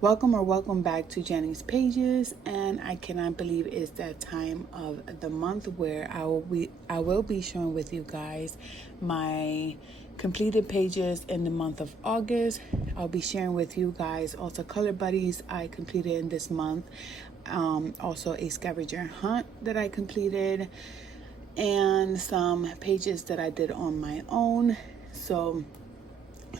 Welcome or welcome back to Jenny's Pages, and I cannot believe it's that time of the month where I will be sharing with you guys my completed pages in the month of August. I'll be sharing with you guys also color buddies I completed in this month, also a scavenger hunt that I completed, and some pages that I did on my own. So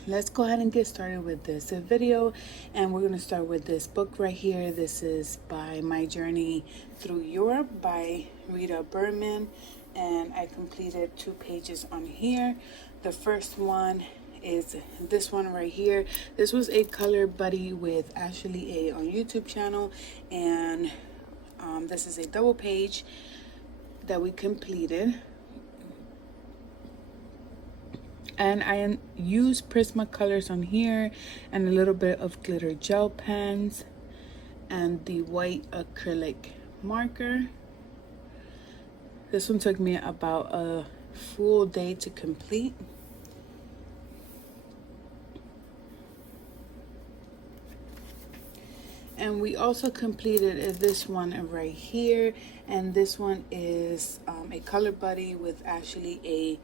let's go ahead and get started with this video, and we're going to start with this book right here. This is by My Journey Through Europe by Rita Berman, and I completed 2 pages on here. The first one is this one right here. This was a color buddy with Ashley A on YouTube channel, and this is a double page that we completed. And I use Prismacolors on here and a little bit of glitter gel pens and the white acrylic marker. This one took me about a full day to complete. And we also completed this one right here, and this one is a color buddy with Ashley A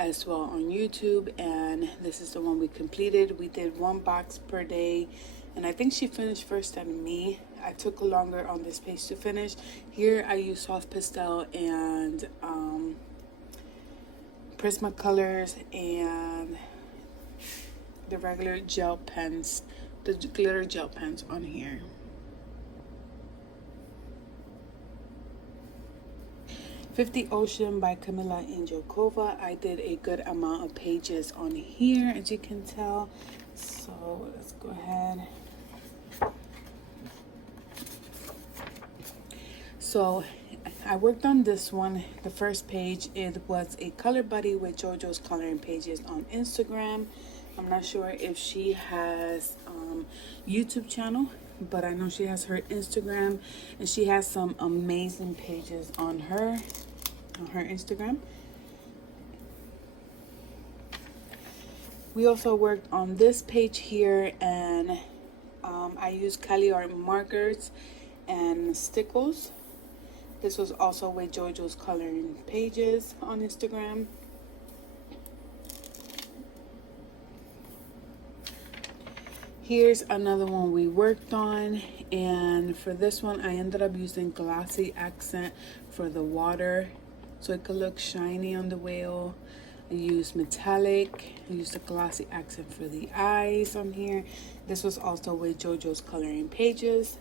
as well on YouTube, and this is the one we completed. We did 1 box per day, and I think she finished first than me. I took longer on this page to finish. Here I use soft pastel and Prismacolors and the regular gel pens, the glitter gel pens on here. 50 Ocean by Camila Angelkova. I did a good amount of pages on here, as you can tell. So let's go ahead. So I worked on this one. The first page, it was a color buddy with JoJo's Coloring Pages on Instagram. I'm not sure if she has YouTube channel, but I know she has her Instagram, and she has some amazing pages on her Instagram. We also worked on this page here, and I used Cali art markers and stickles. This was also with JoJo's Coloring Pages on Instagram. Here's another one we worked on, and for this one I ended up using glossy accent for the water so it could look shiny on the whale. I used metallic. I used a glossy accent for the eyes on here. This was also with JoJo's Coloring Pages.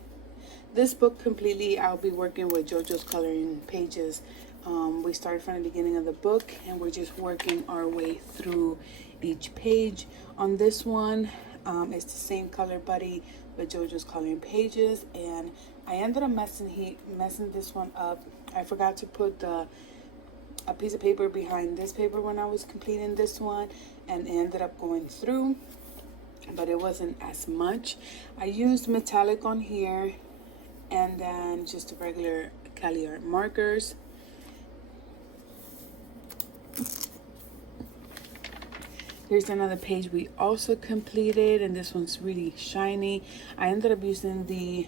This book completely, I'll be working with JoJo's Coloring Pages. We started from the beginning of the book, and we're just working our way through each page. On this one, it's the same color buddy with JoJo's Coloring Pages, and I ended up messing this one up. I forgot to put a piece of paper behind this paper when I was completing this one, and it ended up going through, but it wasn't as much. I used metallic on here, and then just the regular Cali art markers. Here's another page we also completed, and this one's really shiny. I ended up using the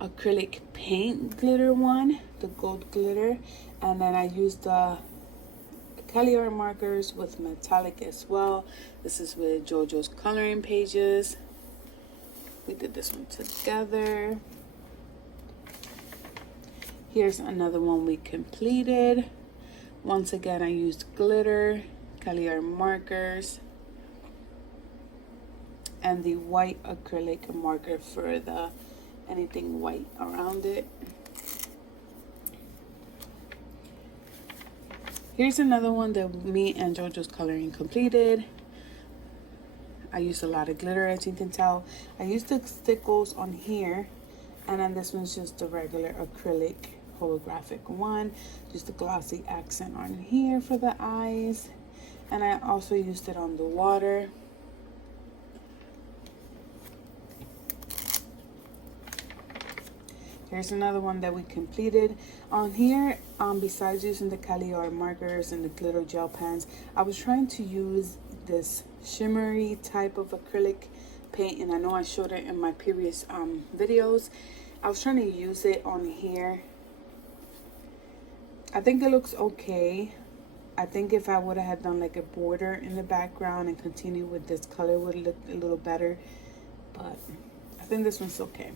acrylic paint glitter one, the gold glitter, and then I used the Cali art markers with metallic as well. This is with JoJo's Coloring Pages. We did this one together. Here's another one we completed. Once again, I used glitter, Cali art markers, and the white acrylic marker for the anything white around it. Here's another one that me and JoJo's Coloring completed. I used a lot of glitter, as you can tell. I used the stickles on here, and then this one's just the regular acrylic holographic one. Just a glossy accent on here for the eyes, and I also used it on the water. Here's another one that we completed. On here, besides using the Cali art markers and the glitter gel pens, I was trying to use this shimmery type of acrylic paint, and I know I showed it in my previous videos. I was trying to use it on here. I think it looks okay. I think if I would have had done like a border in the background and continued with this color, would look a little better. But I think this one's okay.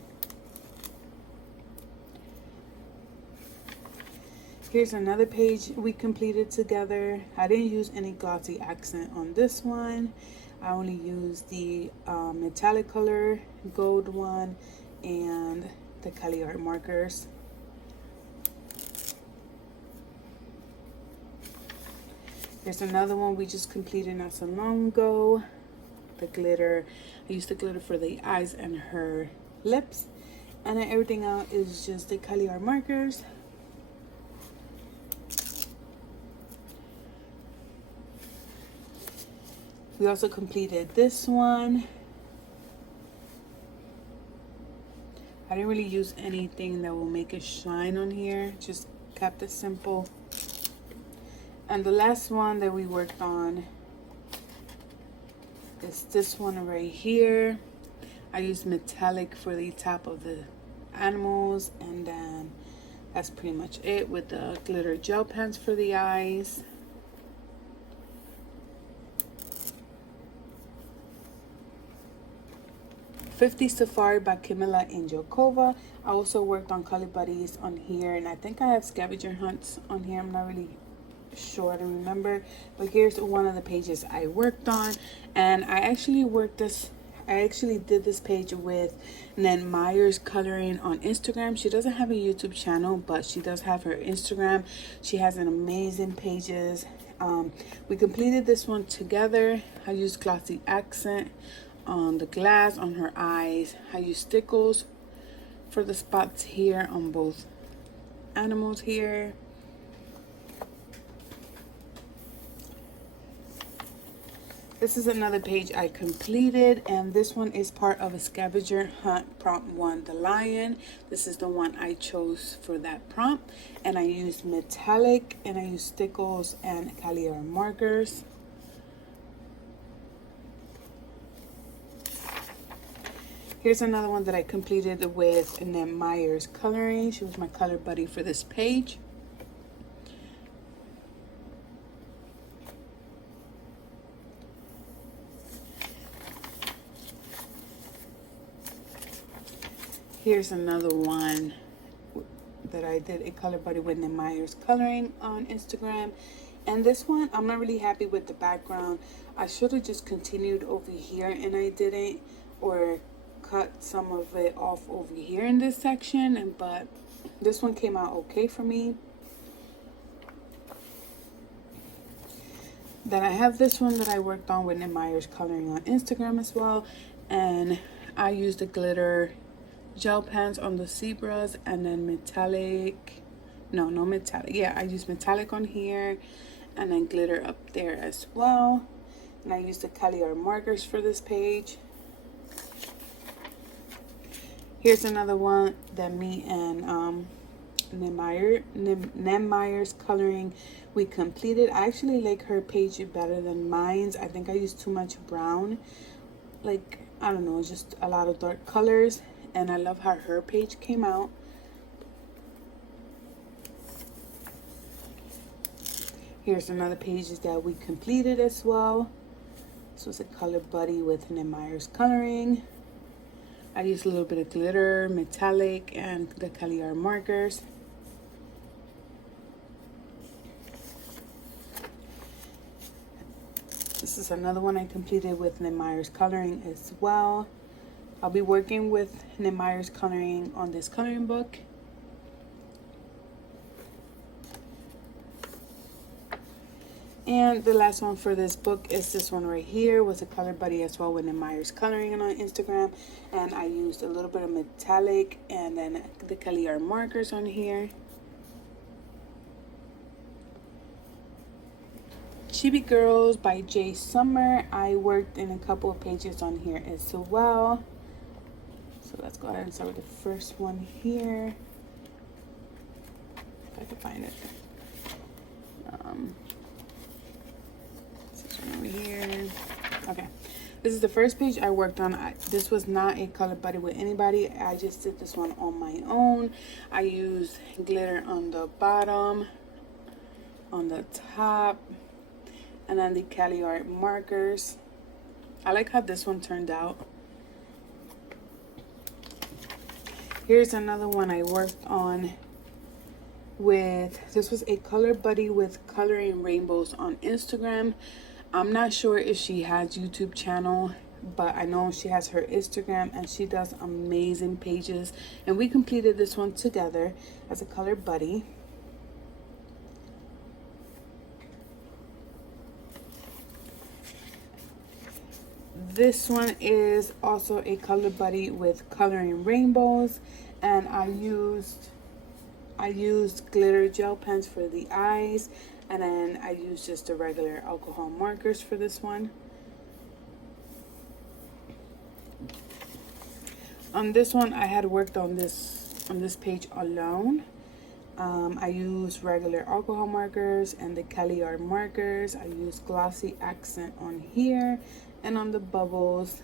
Here's another page we completed together. I didn't use any glossy accent on this one. I only used the metallic color, gold one, and the Cali art markers. Here's another one we just completed not so long ago. The glitter. I used the glitter for the eyes and her lips. And then everything else is just the Cali art markers. We also completed this one. I didn't really use anything that will make it shine on here. Just kept it simple. And the last one that we worked on is this one right here. I used metallic for the top of the animals, and then that's pretty much it with the glitter gel pens for the eyes. "50 Safari" by Camila Angelkova. I also worked on Color Buddies on here, and I think I have scavenger hunts on here. I'm not really sure to remember, but here's one of the pages I worked on. And I actually did this page with Nan Myers Coloring on Instagram. She doesn't have a YouTube channel, but she does have her Instagram. She has an amazing pages. We completed this one together. I used glossy accent on the glass on her eyes. I used stickles for the spots here on both animals here. This is another page I completed, and this one is part of a scavenger hunt prompt 1, the lion. This is the one I chose for that prompt, and I used metallic, and I used stickles and Cali art markers. Here's another one that I completed with Nan Myers Coloring. She was my color buddy for this page. Here's another one that I did a color buddy with Nan Myers Coloring on Instagram. And this one, I'm not really happy with the background. I should have just continued over here, and I didn't, or cut some of it off over here in this section. But this one came out okay for me. Then I have this one that I worked on with Nan Myers Coloring on Instagram as well. And I used the glitter gel pens on the zebras, and then metallic, no metallic, yeah, I used metallic on here, and then glitter up there as well. And I used the Cali art markers for this page. Here's another one that me and Nan Myers Coloring we completed. I actually like her page better than mine's. I think I used too much brown, like, I don't know, just a lot of dark colors. And I love how her page came out. Here's another page that we completed as well. This was a color buddy with Nan Myers Coloring. I used a little bit of glitter, metallic, and the Cali art markers. This is another one I completed with Nan Myers Coloring as well. I'll be working with Nan Myers Coloring on this coloring book. And the last one for this book is this one right here. Was a color buddy as well with Nan Myers Coloring on Instagram. And I used a little bit of metallic and then the Cali art markers on here. Chibi Girls by J Summer. I worked in a couple of pages on here as well. So let's go ahead and start with the first one here. If I can find it. This one over here. Okay. This is the first page I worked on. This was not a color buddy with anybody. I just did this one on my own. I used glitter on the bottom, on the top, and then the Cali Art markers. I like how this one turned out. Here's another one I worked on with, this was a color buddy with coloring rainbows on Instagram. I'm not sure if she has YouTube channel, but I know she has her Instagram and she does amazing pages. And we completed this one together as a color buddy. This one is also a color buddy with coloring rainbows, and I used glitter gel pens for the eyes, and then I used just the regular alcohol markers for this one. On this one, I had worked on this page alone. I used regular alcohol markers and the Cali Art markers. I used glossy accent on here and on the bubbles.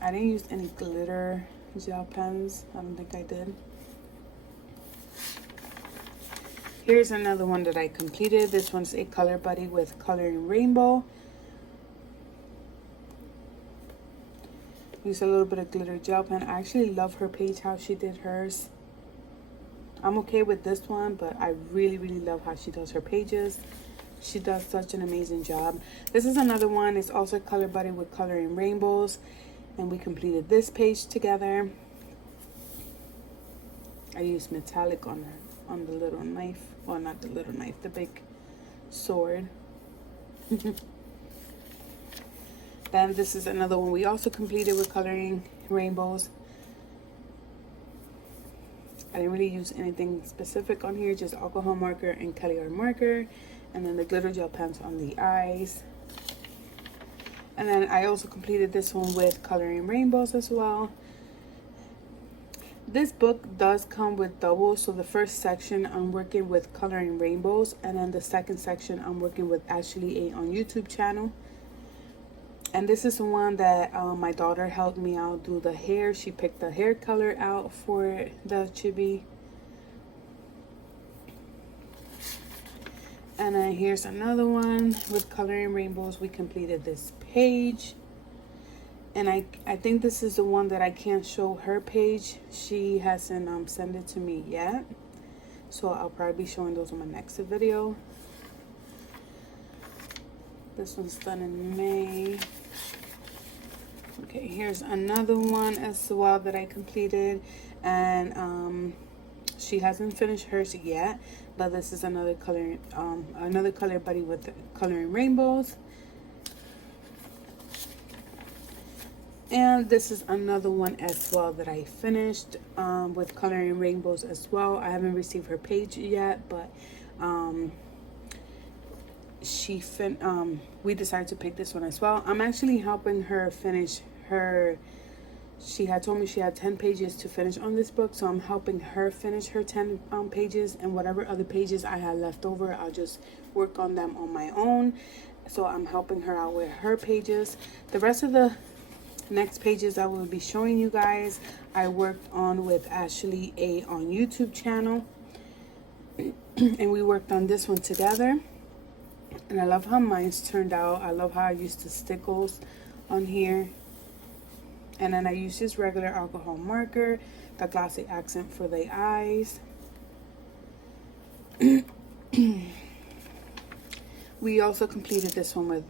I didn't use any glitter gel pens. I don't think I did. Here's another one that I completed. This one's a color buddy with coloring rainbow. Use a little bit of glitter gel pen. I actually love her page, how she did hers. I'm okay with this one, but I really love how she does her pages. She does such an amazing job. This is another one. It's also a color buddy with coloring rainbows, and we completed this page together. I used metallic on the little knife. Well, not the little knife, the big sword. Then this is another one we also completed with coloring rainbows. I didn't really use anything specific on here, just alcohol marker and Cali Art marker, and then the glitter gel pens on the eyes. And then I also completed this one with coloring rainbows as well. This book does come with doubles, so the first section I'm working with coloring rainbows, and then the second section I'm working with Ashley A on YouTube channel. And this is the one that my daughter helped me out do the hair. She picked the hair color out for the chibi. And then here's another one with coloring rainbows. We completed this page. And I think this is the one that I can't show her page. She hasn't sent it to me yet. So I'll probably be showing those in my next video. This one's done in May. Okay, here's another one as well that I completed. And she hasn't finished hers yet. But this is another color buddy with coloring rainbows. And this is another one as well that I finished with coloring rainbows as well. I haven't received her page yet, but we decided to pick this one as well. I'm actually helping her finish her. She had told me she had 10 pages to finish on this book, so I'm helping her finish her 10 pages, and whatever other pages I had left over, I'll just work on them on my own. So I'm helping her out with her pages. The rest of the next pages I will be showing you guys, I worked on with Ashley A on YouTube channel. And we worked on this one together. And I love how mine's turned out. I love how I used the stickles on here. And then I used this regular alcohol marker, the glossy accent for the eyes. We also completed this one with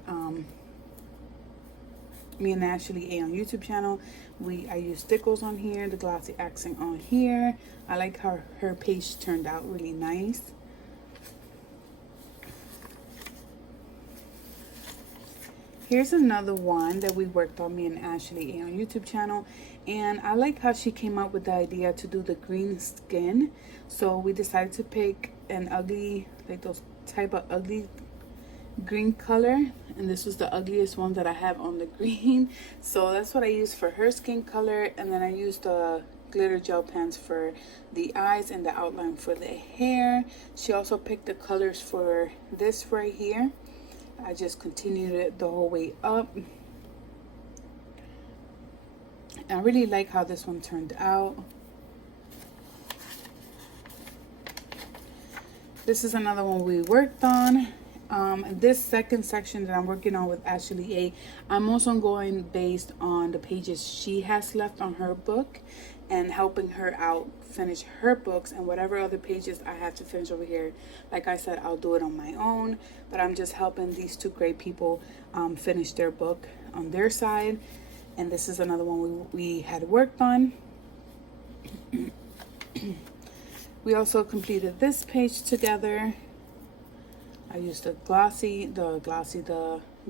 me and Ashley A on YouTube channel. I used stickles on here, the glossy accent on here. I like how her page turned out really nice. Here's another one that we worked on, me and Ashley A on YouTube channel. And I like how she came up with the idea to do the green skin. So we decided to pick an ugly, like those type of ugly green color. And this was the ugliest one that I have on the green. So that's what I used for her skin color. And then I used the glitter gel pens for the eyes and the outline for the hair. She also picked the colors for this right here. I just continued it the whole way up. I really like how this one turned out. This is another one we worked on. This second section that I'm working on with Ashley A, I'm also going based on the pages she has left on her book and helping her out finish her books, and whatever other pages I have to finish over here, like I said, I'll do it on my own, but I'm just helping these two great people finish their book on their side. And this is another one we had worked on. We also completed this page together. I used the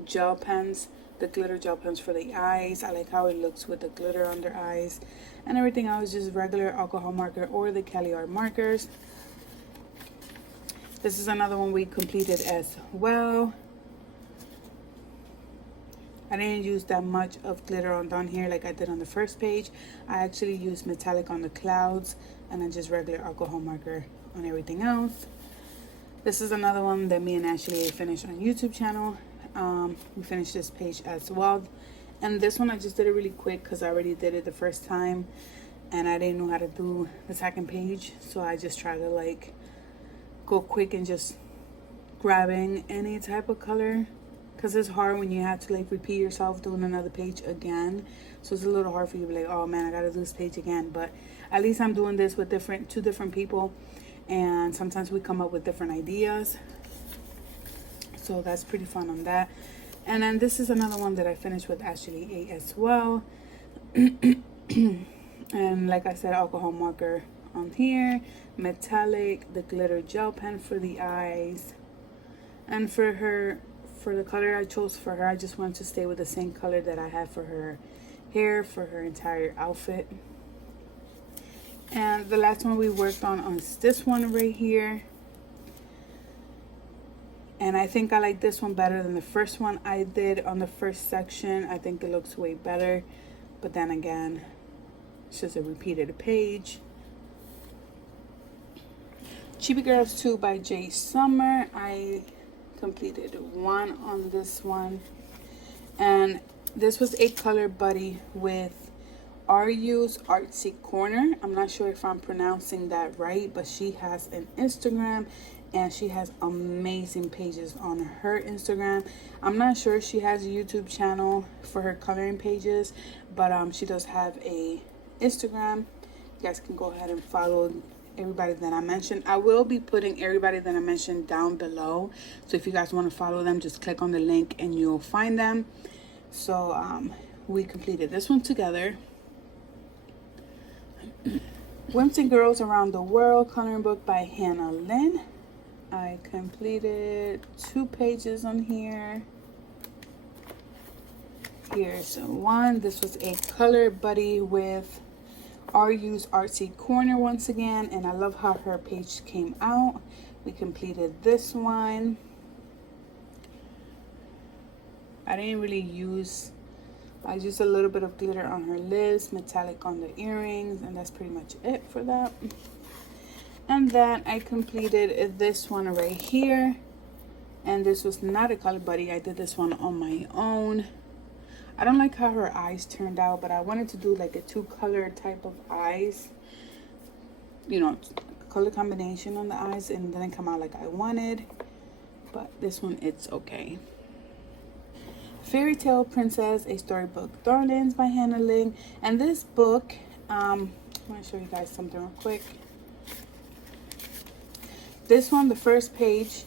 gel pens, the glitter gel pens for the eyes. I like how it looks with the glitter under eyes. And everything else just regular alcohol marker or the Cali Art markers. This is another one we completed as well. I didn't use that much of glitter on down here like I did on the first page. I actually used metallic on the clouds and then just regular alcohol marker on everything else. This is another one that me and Ashley finished on YouTube channel. We finished this page as well. And this one I just did it really quick because I already did it the first time and I didn't know how to do the second page. So I just tried to like go quick and just grabbing any type of color, because it's hard when you have to like repeat yourself doing another page again. So it's a little hard for you to be like, oh man, I gotta do this page again. But at least I'm doing this with two different people, and sometimes we come up with different ideas, so that's pretty fun on that. And then this is another one that I finished with Ashley A as well. And like I said, alcohol marker on here, metallic, the glitter gel pen for the eyes. And for the color I chose for her, I just wanted to stay with the same color that I had for her hair, for her entire outfit. And the last one we worked on is this one right here. And I think I like this one better than the first one I did on the first section. I think it looks way better. But then again, it's just a repeated page. Chibi Girls 2 by Jay Summer. I completed one on this one. And this was a color buddy with RU's Artsy Corner. I'm not sure if I'm pronouncing that right, but she has an Instagram and she has amazing pages on her Instagram. I'm not sure if she has a YouTube channel for her coloring pages, but she does have a Instagram. You guys can go ahead and follow everybody that I mentioned. I will be putting everybody that I mentioned down below, so if you guys want to follow them, just click on the link and you'll find them. So we completed this one together. Wimps and Girls Around the World coloring book by Hannah Lynn. I completed 2 pages on here. Here's one. This was a color buddy with RU's Artsy Corner once again, and I love how her page came out. We completed this one. I didn't really use, I used a little bit of glitter on her lips, metallic on the earrings, and that's pretty much it for that. And then I completed this one right here, and this was not a color buddy. I did this one on my own. I don't like how her eyes turned out, but I wanted to do like a 2-color type of eyes, you know, color combination on the eyes, and it didn't come out like I wanted, but this one, it's okay. Fairy Tale Princess, a Storybook Darlings by Hannah Lynn. And this book, I'm going to show you guys something real quick. This one, the first page,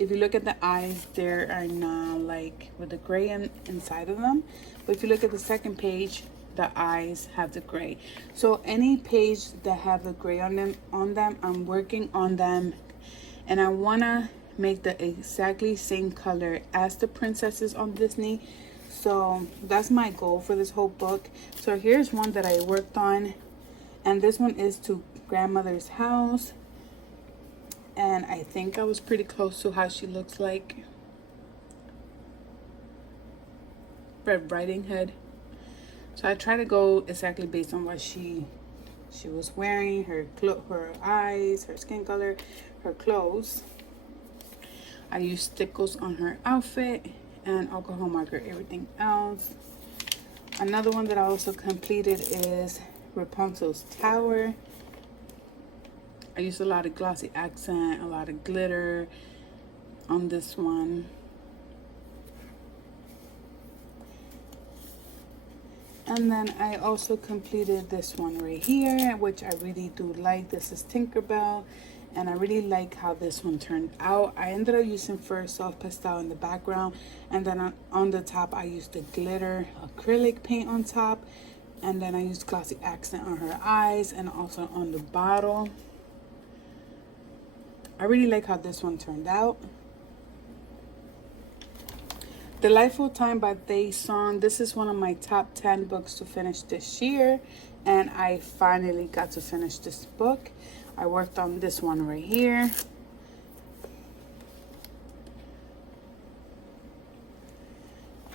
if you look at the eyes, there are not like with the gray inside of them. But if you look at the second page, the eyes have the gray. So any page that have the gray on them, I'm working on them. And I want to make the exactly same color as the princesses on Disney. So that's my goal for this whole book. So here's one that I worked on, and this one is to grandmother's house, and I think I was pretty close to how she looks like. Red Riding Hood. So I try to go exactly based on what she was wearing, her eyes, her skin color, her clothes. I used stickles on her outfit and alcohol marker everything else. Another one that I also completed is Rapunzel's Tower. I used a lot of glossy accent, a lot of glitter on this one. And then I also completed this one right here, which I really do like. This is Tinkerbell, and I really like how this one turned out. I ended up using first soft pastel in the background, and then on the top I used the glitter acrylic paint on top, and then I used glossy accent on her eyes and also on the bottle. I really like how this one turned out. Delightful Time by They Song. This is one of my top 10 books to finish this year, and I finally got to finish this book. I worked on this one right here.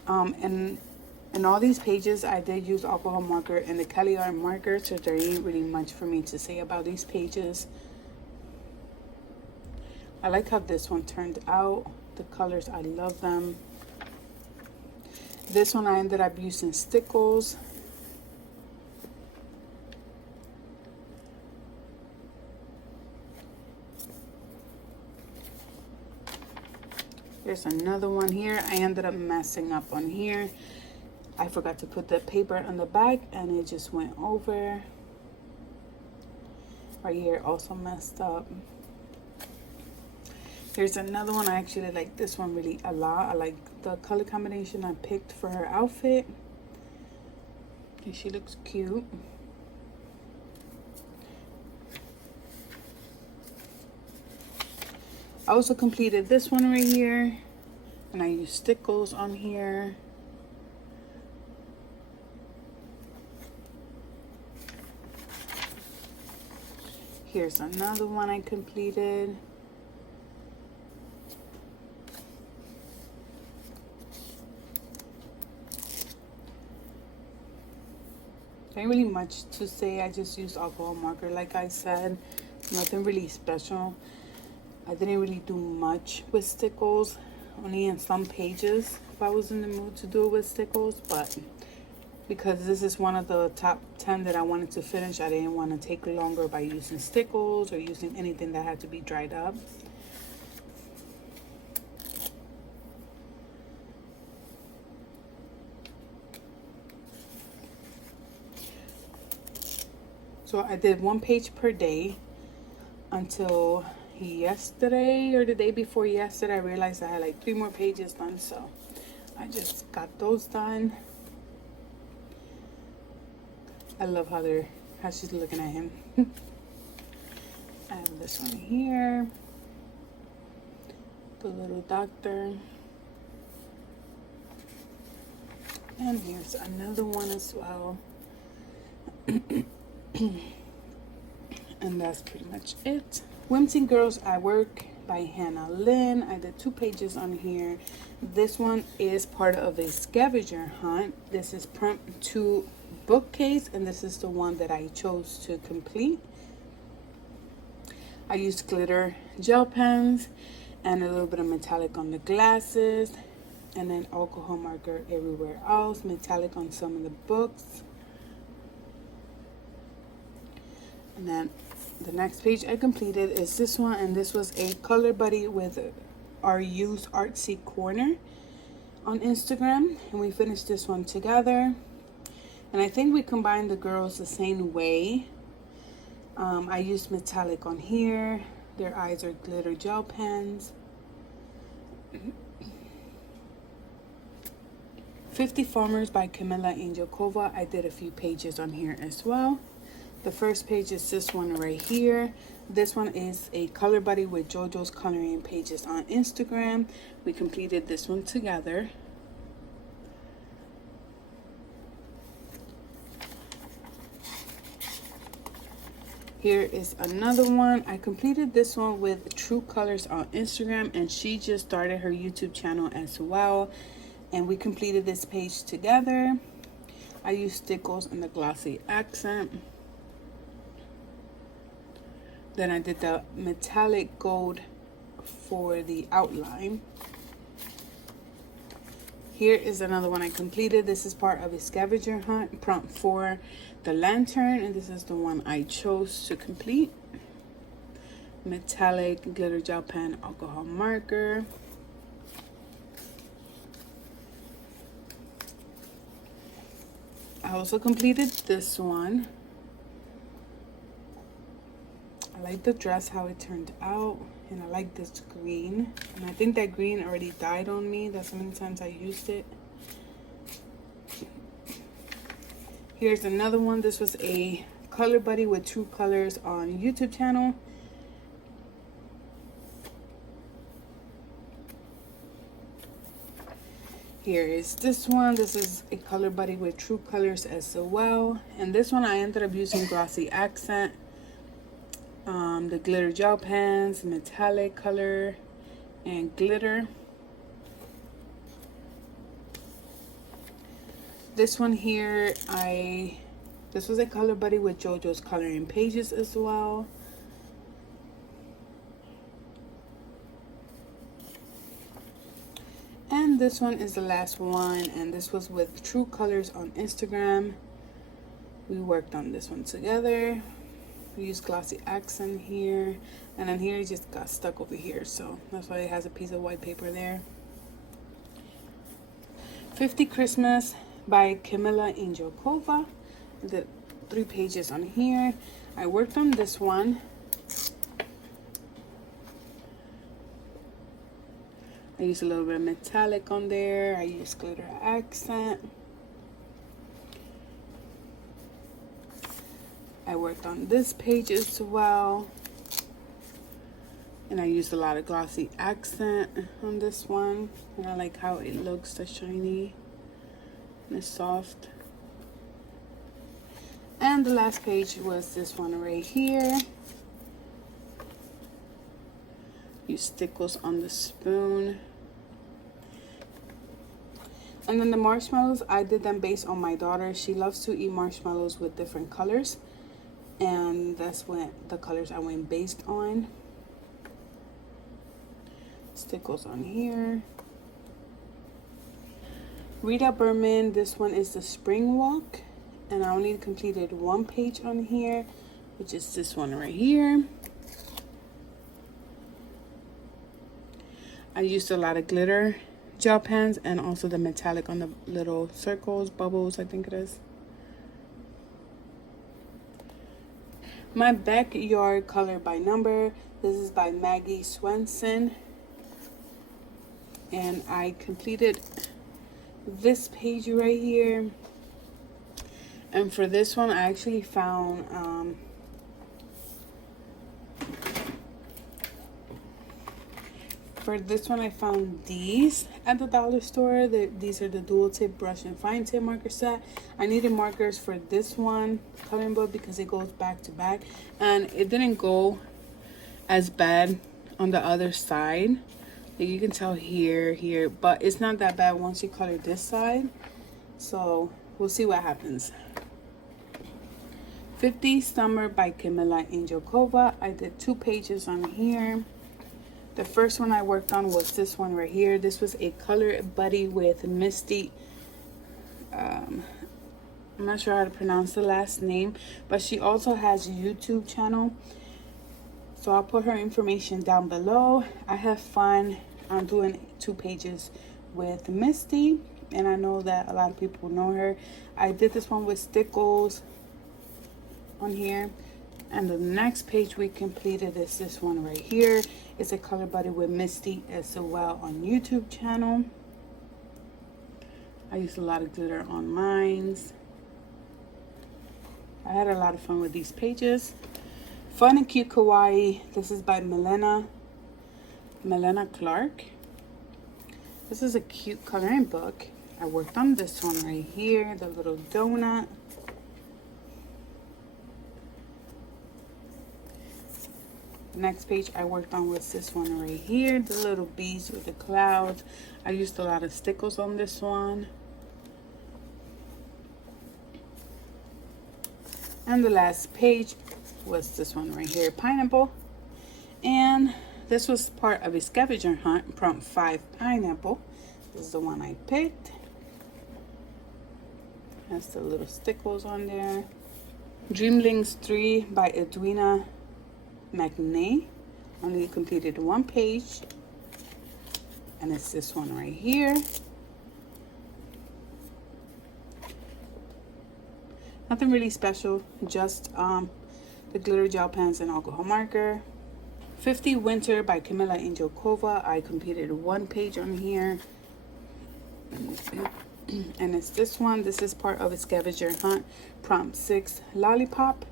And in all these pages, I did use alcohol marker and the Kelly Art marker, so there ain't really much for me to say about these pages. I like how this one turned out. The colors, I love them. This one I ended up using stickles. There's another one here. I ended up messing up on here. I forgot to put the paper on the back and it just went over. Right here also messed up. Here's another one. I actually like this one really a lot. I like the color combination I picked for her outfit. And she looks cute. I also completed this one right here. And I used stickles on here. Here's another one I completed. Ain't really much to say. I just used alcohol marker, like I said. Nothing really special. I didn't really do much with stickles, only in some pages if I was in the mood to do it with stickles, but because this is one of the top 10 that I wanted to finish, I didn't want to take longer by using stickles or using anything that had to be dried up. So I did one page per day until yesterday or the day before yesterday. I realized I had like 3 more pages done, so I just got those done. I love how she's looking at him. I have this one here, the little doctor, and here's another one as well. And that's pretty much it. Whimsy Girls I Work by Hannah Lynn. I did 2 pages on here. This one is part of a scavenger hunt. This is prompt 2 bookcase, and this is the one that I chose to complete. I used glitter gel pens and a little bit of metallic on the glasses, and then alcohol marker everywhere else, metallic on some of the books. And then the next page I completed is this one, and this was a color buddy with our used Artsy Corner on Instagram, and we finished this one together. And I think we combined the girls the same way. I used metallic on here. Their eyes are glitter gel pens. 50 Farmers by Camila Angelkova. I did a few pages on here as well. The first page is this one right here. This one is a color buddy with JoJo's coloring pages on Instagram. We completed this one together. Here is another one. I completed this one with True Colors on Instagram, and she just started her YouTube channel as well. And we completed this page together. I used stickles and the glossy accent. Then I did the metallic gold for the outline. Here is another one I completed. This is part of a scavenger hunt prompt for the lantern, and this is the one I chose to complete. Metallic glitter gel pen alcohol marker. I also completed this one. I like the dress, how it turned out, and I like this green. And I think that green already died on me. That's how many times I used it. Here's another one. This was a color buddy with True Colors on YouTube channel. Here is this one. This is a color buddy with True Colors as well. And this one I ended up using Glossy Accent. The glitter gel pens, metallic color, and glitter. This one here, this was a color buddy with JoJo's Coloring Pages as well. And this one is the last one, and this was with True Colors on Instagram. We worked on this one together. We used Glossy Accent here, and then here it just got stuck over here, so that's why it has a piece of white paper there. 50 Christmas by Camila Angelkova. The 3 pages on here. I worked on this one. I used a little bit of metallic on there. I used glitter accent. I worked on this page as well. And I used a lot of glossy accent on this one. And I like how it looks, so shiny and it's soft. And the last page was this one right here. Use stickles on the spoon. And then the marshmallows, I did them based on my daughter. She loves to eat marshmallows with different colors. And that's what the colors I went based on. Stickles on here. Rita Berman, this one is the Spring Walk. And I only completed 1 page on here, which is this one right here. I used a lot of glitter gel pens and also the metallic on the little circles, bubbles, I think it is. My Backyard Color by Number. This is by Maggie Swenson. And I completed this page right here. And for this one, I actually found for this one I found these at the dollar store. These are the dual tip brush and fine tip marker set. I needed markers for this one coloring book because it goes back to back, and it didn't go as bad on the other side. Like you can tell here, but it's not that bad once you color this side. So we'll see what happens. 50 Summer by Camila Angelkova. I did 2 pages on here. The first one I worked on was this one right here. This was a color buddy with Misty. I'm not sure how to pronounce the last name, but she also has a YouTube channel. So I'll put her information down below. I have fun on doing 2 pages with Misty, and I know that a lot of people know her. I did this one with stickles on here, and the next page we completed is this one right here. It's a color buddy with Misty as well on YouTube channel. I used a lot of glitter on mines. I had a lot of fun with these pages. Fun and Cute Kawaii. This is by Melena Clark. This is a cute coloring book. I worked on this one right here, the little donut. The next page I worked on was this one right here, the little bees with the clouds. I used a lot of stickles on this one. And the last page was this one right here, pineapple. And This was part of a scavenger hunt, prompt 5 pineapple. This is the one I picked. Has the little stickles on there. Dreamlings 3 by Edwina McNay. Only completed 1 page. And it's this one right here. Nothing really special, just the glitter gel pens and alcohol marker. 50 Winter by Camila Angel Kova. I completed 1 page on here. And it's this one. This is part of a scavenger hunt, prompt 6 Lollipop.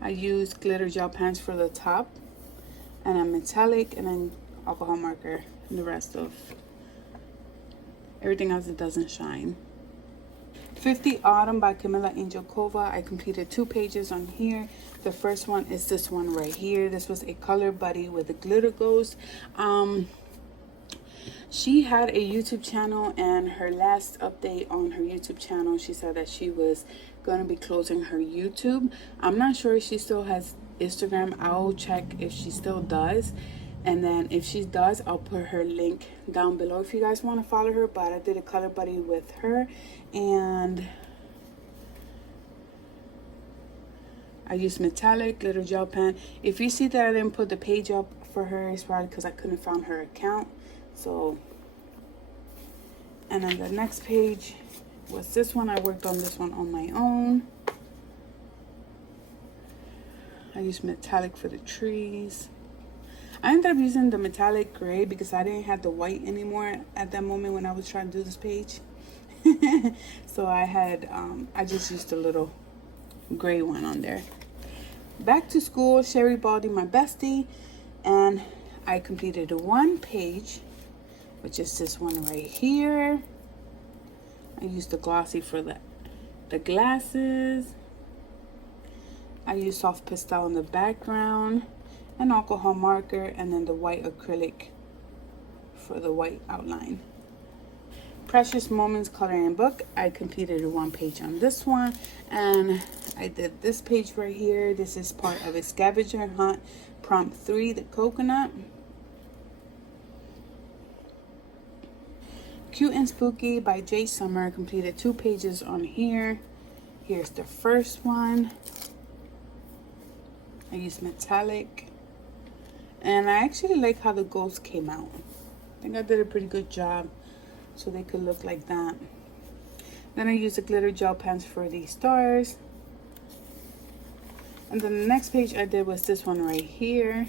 I used glitter gel pens for the top and a metallic and then alcohol marker, and the rest of everything else that doesn't shine. 50 Autumn by Camila Angel Kova. I completed 2 pages on here. The first one is this one right here. This was a color buddy with a glitter ghost. She had a YouTube channel, and her last update on her YouTube channel, she said that she was going to be closing her YouTube. I'm not sure if she still has Instagram. I'll check if she still does, and then if she does, I'll put her link down below if you guys want to follow her. But I did a color buddy with her, and I used metallic glitter gel pen. If you see that I didn't put the page up for her, it's probably because I couldn't find her account. So, and then the next page was this one. I worked on this one on my own. I used metallic for the trees. I ended up using the metallic gray because I didn't have the white anymore at that moment when I was trying to do this page. So I had, I just used a little gray one on there. Back to School, Sherry Baldy, my bestie. And I completed 1 page, which is this one right here. I used the glossy for the glasses. I used soft pastel in the background, an alcohol marker, and then the white acrylic for the white outline. Precious Moments coloring book. I completed 1 page on this one, and I did this page right here. This is part of a scavenger hunt, prompt 3, the coconut. Cute and Spooky by Jay Summer. Completed 2 pages on here. Here's the first one. I used metallic, and I actually like how the ghosts came out. I think I did a pretty good job so they could look like that. Then I used the glitter gel pens for these stars. And then the next page I did was this one right here.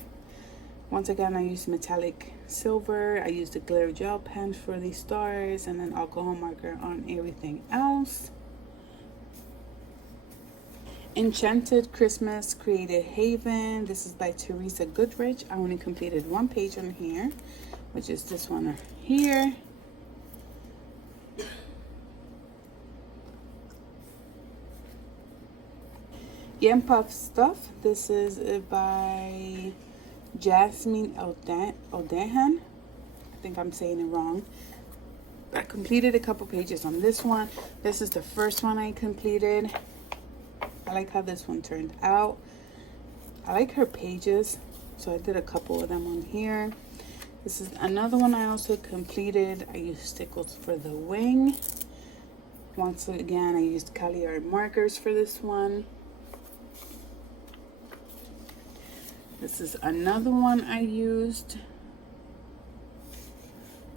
Once again, I used metallic silver. I used the glitter gel pen for these stars, and then alcohol marker on everything else. Enchanted Christmas Creative Haven. This is by Teresa Goodrich. I only completed 1 page on here, which is this one right here. Yam Puff Stuff. This is by Jasmine Eldahan. I think I'm saying it wrong. I completed a couple pages on this one. This is the first one I completed. I like how this one turned out. I like her pages, so I did a couple of them on here. This is another one I also completed. I used stickles for the wing. Once again, I used Cali art markers for this one. This is another one I used.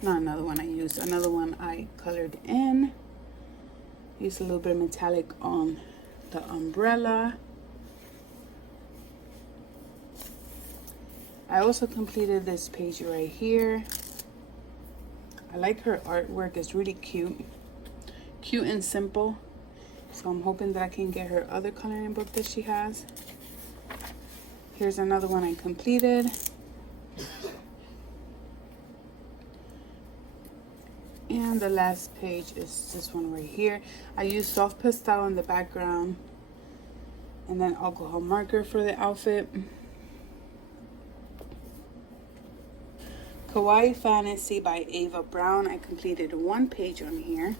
Not another one I used. Another one I colored in. Used a little bit of metallic on the umbrella. I also completed this page right here. I like her artwork. It's really cute. Cute and simple. So I'm hoping that I can get her other coloring book that she has. Here's another one I completed. And the last page is this one right here. I used soft pastel in the background and then alcohol marker for the outfit. Kawaii Fantasy by Ava Brown. I completed 1 page on here,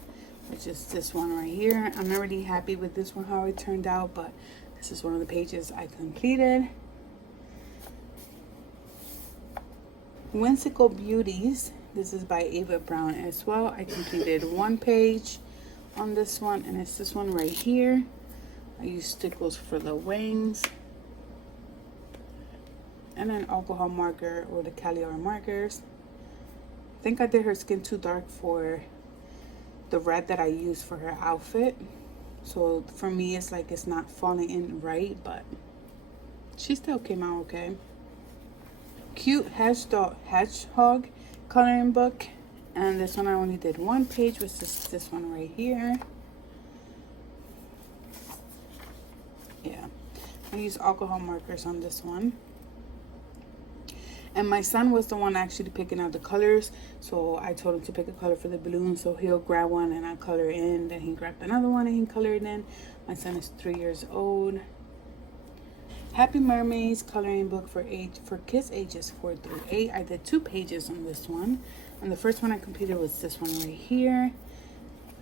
which is this one right here. I'm not really happy with this one, how it turned out, but this is one of the pages I completed. Whimsical Beauties. This is by Ava Brown as well. I completed one page on this one, and it's this one right here. I use stickles for the wings. And then alcohol marker, or the Caliar markers. I think I did her skin too dark for the red that I used for her outfit. So for me, it's like it's not falling in right, but she still came out okay. Cute Hedgehog coloring book. And this one I only did one page, which is this one right here. Yeah, I use alcohol markers on this one. And my son was the one actually picking out the colors. So I told him to pick a color for the balloon. So he'll grab one and I'll color it in. Then he grabbed another one and he colored in. My son is 3 years old. Happy Mermaids coloring book for kids ages 4 through 8. I did 2 pages on this one. And the first one I completed was this one right here.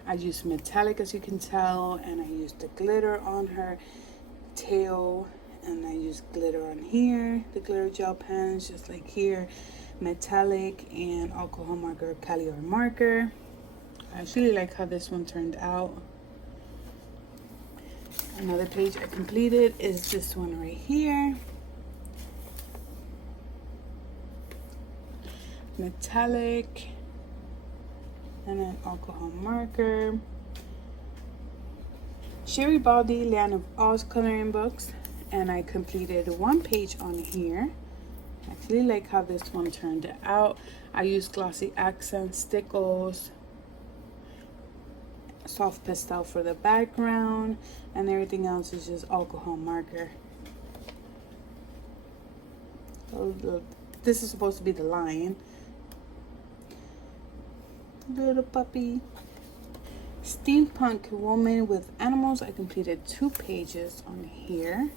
I used metallic, as you can tell. And I used the glitter on her tail. And I use glitter on here, the glitter gel pens, just like here, metallic and alcohol marker, Caliar marker. I actually like how this one turned out. Another page I completed is this one right here. Metallic and then alcohol marker. Sherry Baldy Land of Oz coloring books. And I completed one page on here. I actually like how this one turned out. I used glossy accents, stickles, soft pastel for the background, and everything else is just alcohol marker. This is supposed to be the lion. Little puppy. Steampunk woman with animals. I completed 2 pages on here.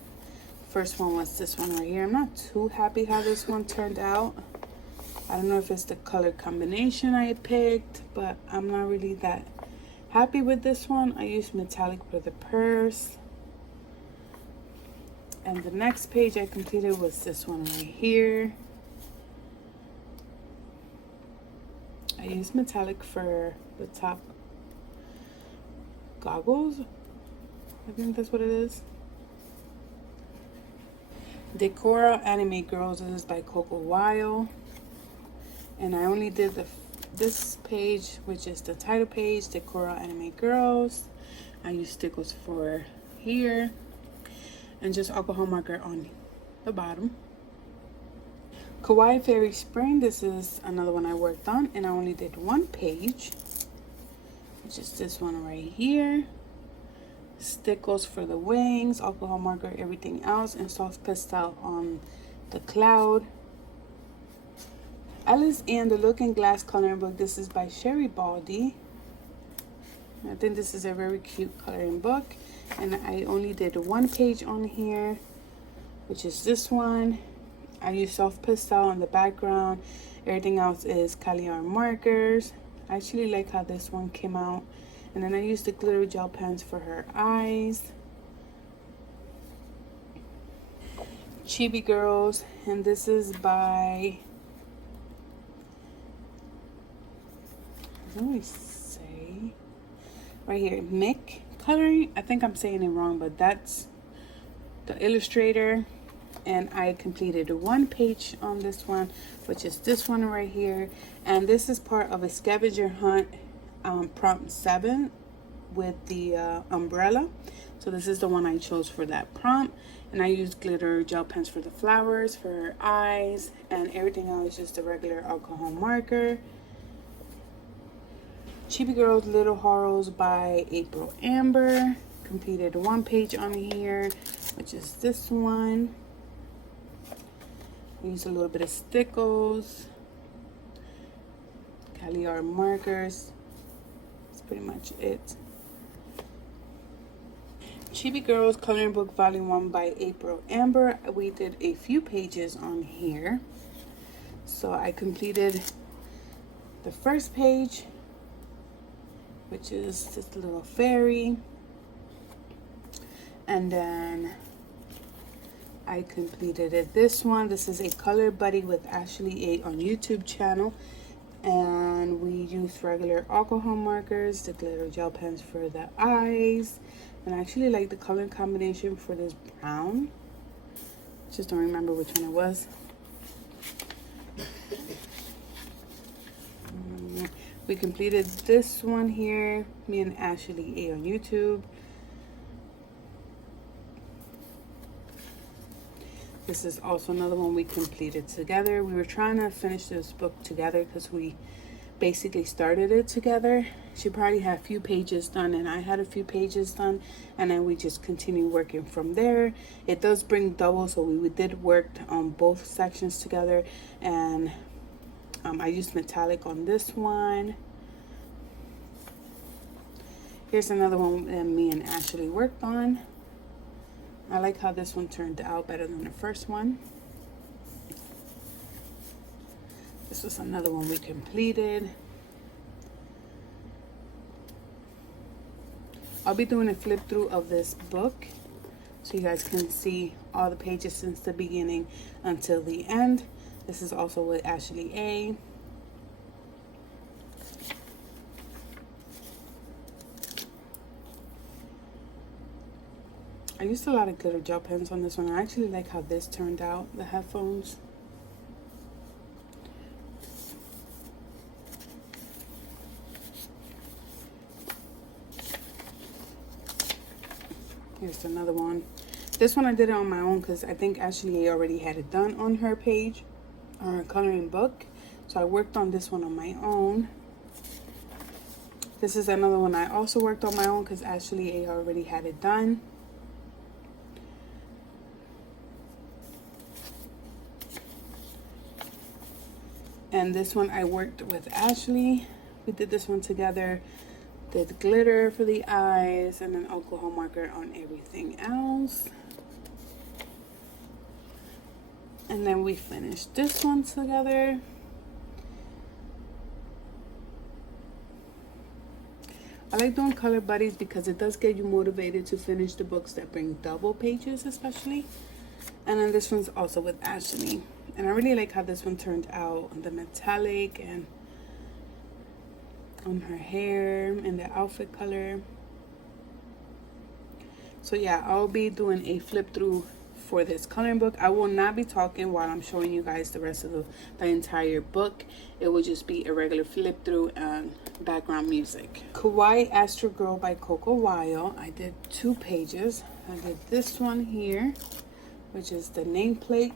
First one was this one right here. I'm not too happy how this one turned out. I don't know if it's the color combination I picked, but I'm not really that happy with this one. I used metallic for the purse. And the next page I completed was this one right here. I used metallic for the top goggles. I think that's what it is. Decora Anime Girls. This is by Coco Weil. And I only did this page, which is the title page, Decora Anime Girls. I use stickles for here. And just alcohol marker on the bottom. Kawaii Fairy Spring. This is another one I worked on. And I only did one page, which is this one right here. Stickles for the wings, alcohol marker, everything else, and soft pastel on the cloud. Alice and the Looking Glass coloring book. This is by Sherry Baldy. I think this is a very cute coloring book. And I only did one page on here, which is this one. I use soft pastel on the background. Everything else is Caliar markers. I actually like how this one came out. And then I used the glitter gel pens for her eyes. Chibi Girls. And this is by, what do I say? Right here, Mick Coloring. I think I'm saying it wrong, but that's the illustrator. And I completed one page on this one, which is this one right here. And this is part of a scavenger hunt. Prompt 7 with the umbrella. So this is the one I chose for that prompt. And I used glitter gel pens for the flowers, for her eyes, and everything else just a regular alcohol marker. Chibi Girls Little Horrors by April Amber. Completed one page on here, which is this one. I used a little bit of stickles, Caliar markers. Pretty much it. Chibi Girls Coloring Book Volume 1 by April Amber. We did a few pages on here. So I completed the first page, which is this little fairy. And then I completed it. This one, this is a Color Buddy with Ashley A on YouTube channel. And we used regular alcohol markers, the glitter gel pens for the eyes. And I actually like the color combination for this brown. Just don't remember which one it was. We completed this one here, me and Ashley A on YouTube. This is also another one we completed together. We were trying to finish this book together because we basically started it together. She probably had a few pages done and I had a few pages done, and then we just continue working from there. It does bring double, so we did work on both sections together. And I used metallic on this one. Here's another one that me and Ashley worked on. I like how this one turned out better than the first one. This was another one we completed. I'll be doing a flip through of this book so you guys can see all the pages since the beginning until the end. This is also with Ashley A. I used a lot of glitter gel pens on this one. I actually like how this turned out, the headphones. Here's another one. This one I did it on my own because I think Ashley A already had it done on her page, on her coloring book. So I worked on this one on my own. This is another one I also worked on my own because Ashley A already had it done. And this one I worked with Ashley. We did this one together. Did glitter for the eyes and an alcohol marker on everything else. And then we finished this one together. I like doing color buddies because it does get you motivated to finish the books that bring double pages especially. And then this one's also with Ashley. And I really like how this one turned out on the metallic and on her hair and the outfit color. So yeah, I'll be doing a flip through for this coloring book. I will not be talking while I'm showing you guys the rest of the entire book. It will just be a regular flip through and background music. Kawaii Astro Girl by Coco Weil. I did 2 pages. I did this one here, which is the nameplate.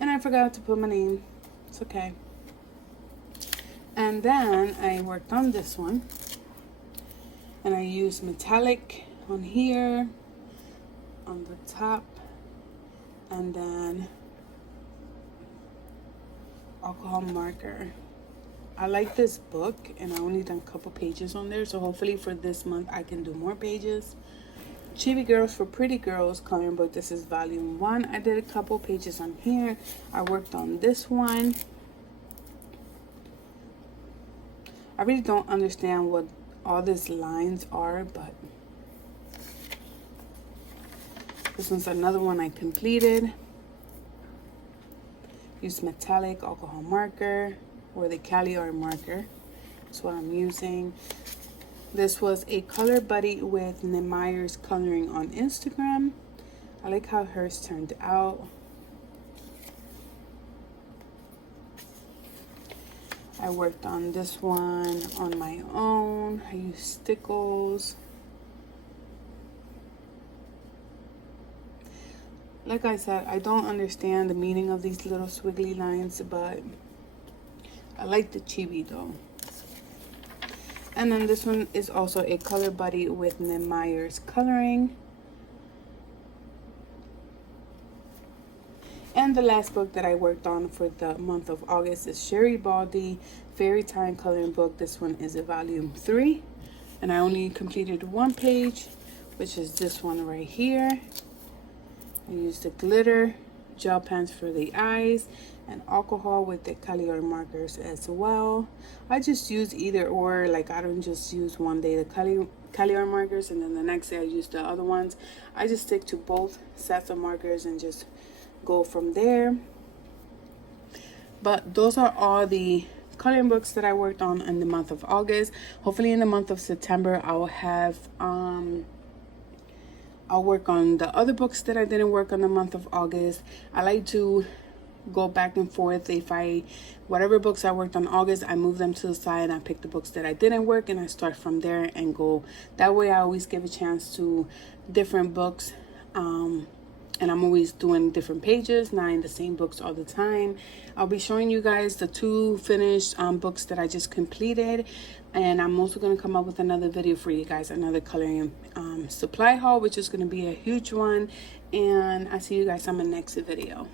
And I forgot to put my name. It's okay. And then I worked on this one. And I used metallic on here, on the top, and then alcohol marker. I like this book and I only done a couple pages on there. So hopefully for this month I can do more pages. Chibi Girls for Pretty Girls coloring book. This is volume 1. I did a couple pages on here. I worked on this one. I really don't understand what all these lines are, but this one's another one I completed. Use metallic alcohol marker or the Cali art marker. That's what I'm using. This was a color buddy with Nemeyer's Coloring on Instagram. I like how hers turned out. I worked on this one on my own. I used stickles. Like I said, I don't understand the meaning of these little squiggly lines, but I like the chibi though. And then this one is also a color buddy with Nemeyer's Coloring. And the last book that I worked on for the month of August is Sherry Baldy Fairy Time Coloring Book. This one is a volume 3. And I only completed 1 page, which is this one right here. I used the glitter gel pens for the eyes, and alcohol with the color markers as well. I just use either or, like I don't just use one day the color markers and then the next day I use the other ones. I just stick to both sets of markers and just go from there. But those are all the coloring books that I worked on in the month of August. Hopefully in the month of September I will have I'll work on the other books that I didn't work on the month of August. I like to go back and forth. Whatever books I worked on August, I move them to the side and I pick the books that I didn't work and I start from there and go. That way I always give a chance to different books, and I'm always doing different pages, not in the same books all the time. I'll be showing you guys the 2 finished books that I just completed, and I'm also going to come up with another video for you guys, another coloring supply haul, which is going to be a huge one. And I'll see you guys on my next video.